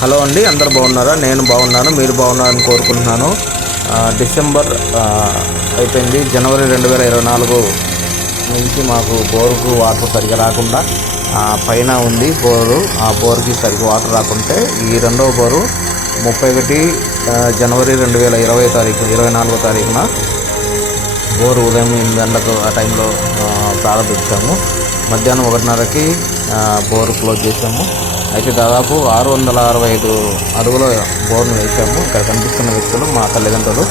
Hello అండి అందరు బాగున్నారా? నేను బాగున్నాను మీరు బాగున్నారని కోరుకుంటున్నాను. డిసెంబర్ అయిపోయింది జనవరి రెండు వేల ఇరవై నాలుగు నుంచి మాకు బోరుకు వాటర్ సరిగా రాకుండా పైన ఉంది బోరు. ఆ బోరుకి సరిగ్గా వాటర్ రాకుంటే ఈ రెండవ బోరు ముప్పై ఒకటి జనవరి రెండు వేల ఇరవై తారీఖు ఇరవై నాలుగో తారీఖున బోరు ఉదయం ఎనిమిది గంటలకు ఆ టైంలో ప్రారంభించాము. మధ్యాహ్నం ఒకటిన్నరకి బోరు క్లోజ్ చేసాము అయితే దాదాపు ఆరు వందల అరవై ఐదు అడుగుల బోర్ను వేసాము ఇక్కడ కనిపిస్తున్న వ్యక్తులు మా తల్లిదండ్రులు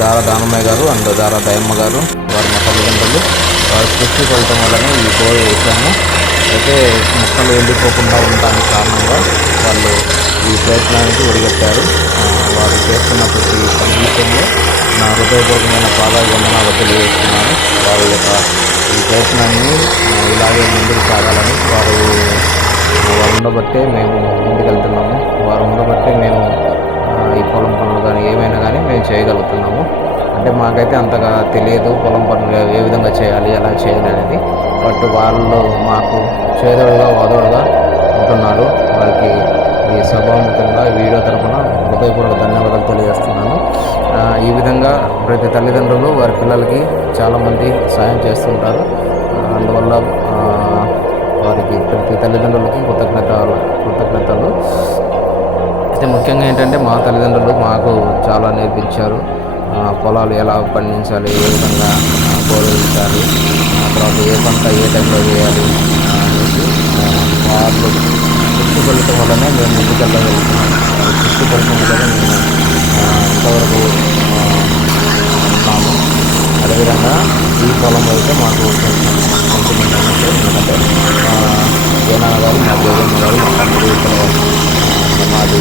దారా దానమ్మ గారు అండ్ దారా దయమ్మ గారు వారు మా తల్లిదండ్రులు. వారి కృషి ఫలితం వల్లనే ఈ బోర్ వేసాము అయితే మొక్కలు వెళ్ళిపోకుండా ఉండడానికి కారణంగా వాళ్ళు ఈ ప్రయత్నానికి ఒడిగట్టారు. వారు చేస్తున్న ప్రతి పని విషయంలో నా హృదయపూర్వకమైన పాదాభివందనాలు తెలియజేస్తున్నాను. వారి యొక్క ఈ ప్రయత్నాన్ని ఇలాగే ముందుకు సాగాలని వారు ఉండబట్టే మేము ముందుకెళ్తున్నాము. వారు ఉండబట్టే మేము ఈ పొలం పనులు కానీ ఏమైనా కానీ మేము చేయగలుగుతున్నాము. అంటే మాకైతే అంతగా తెలియదు పొలం పనులు ఏ విధంగా చేయాలి ఎలా చేయాలి అనేది. బట్ వాళ్ళు మాకు చేదోడుగా వాదోడుగా ఉంటున్నారు. వారికి ఈ సభాముఖంగా వీడియో తరపున హృదయపూర్వక ధన్యవాదాలు తెలియజేస్తున్నాను. ఈ విధంగా ప్రతి తల్లిదండ్రులు వారి పిల్లలకి చాలామంది సాయం చేస్తుంటారు. అందువల్ల వారికి ప్రతి తల్లిదండ్రులకి కృతజ్ఞతలు కృతజ్ఞతలు. అయితే ముఖ్యంగా ఏంటంటే మా తల్లిదండ్రులు మాకు చాలా నేర్పించారు. పొలాలు ఎలా పండించాలి ఏ విధంగా గౌరవించాలి తర్వాత ఏ పంట ఏ టైంలో వేయాలి అనేసి వాళ్ళు కృషి ఫలితం వల్లనే మేము ముందుకెళ్ళగలుగుతున్నాం వారి కృషి ఫలితం వల్లనే మేము ఇంతవరకు ఉన్నాము. అదేవిధంగా ఈ పొలం అయితే మాకు కొంచెం సెంటిమెంట్ అన్నట్టు ఎందుకంటే మా జయనాన్న వాళ్ళు మా తమ్ముడు ఇక్కడ మాది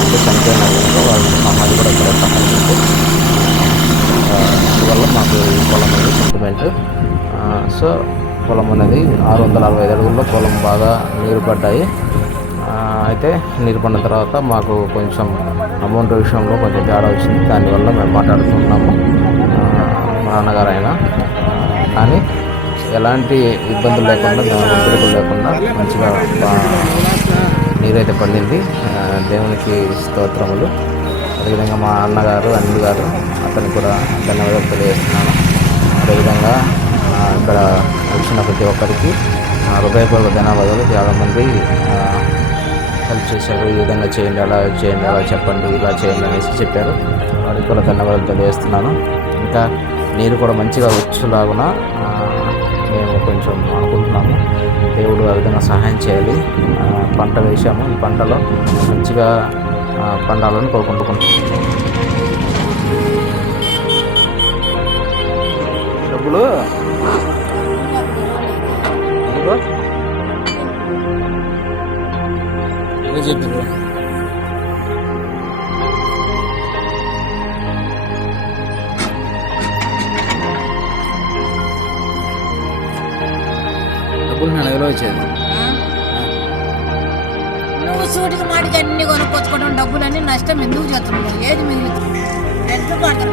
అంటే చనిపోయిన కనుక వాళ్ళు మా మాది కూడా ఇక్కడ పక్కన అందువల్ల మాకు పొలం అనేది సెంటిమెంట్ సో పొలం అనేది ఆరు వందల అరవై ఐదు అడుగుల్లో పొలం బాగా నీరు పడ్డాయి. అయితే నీరు పడిన తర్వాత మాకు కొంచెం అమౌంట్ విషయంలో కొంచెం తేడా వచ్చింది. దానివల్ల మేము మాట్లాడుతున్నాము మా నాన్నగారు అయినా. కానీ ఎలాంటి ఇబ్బందులు లేకుండా దాని ఒత్తిడులు లేకుండా మంచిగా నీరైతే పండింది. దేవునికి స్తోత్రములు. అదేవిధంగా మా అన్నగారు అనిల్ గారు అతనికి కూడా ధన్యవాదాలు తెలియజేస్తున్నాను. అదేవిధంగా ఇక్కడ వచ్చిన ప్రతి ఒక్కరికి ఆ, హృదయపూర్వక ధన్యవాదాలు. చాలామంది హెల్ప్ చేశారు. ఈ విధంగా చేయండి అలా చేయండి అలా చెప్పండి ఇలా చేయండి అనేసి చెప్పారు. వారికి కూడా ధన్యవాదాలు తెలియజేస్తున్నాను. ఇంకా నీరు కూడా మంచిగా వచ్చేలాగున మేము కొంచెం అనుకుంటున్నాము దేవుడు ఆ విధంగా సహాయం చేయాలి. పంట వేసాము ఈ పంటలో మంచిగా పండాలని కోరుకుంటున్నాం డబ్బులు? డబ్బులు నా దగ్గర వచ్చేది నువ్వు సూటికి మాటికి అన్ని కొనుక్కొచ్చుకోవడం డబ్బులన్నీ నష్టం ఎందుకు చేస్తున్నావు? ఏది మిగులుతుంది ఎంత పడతారు?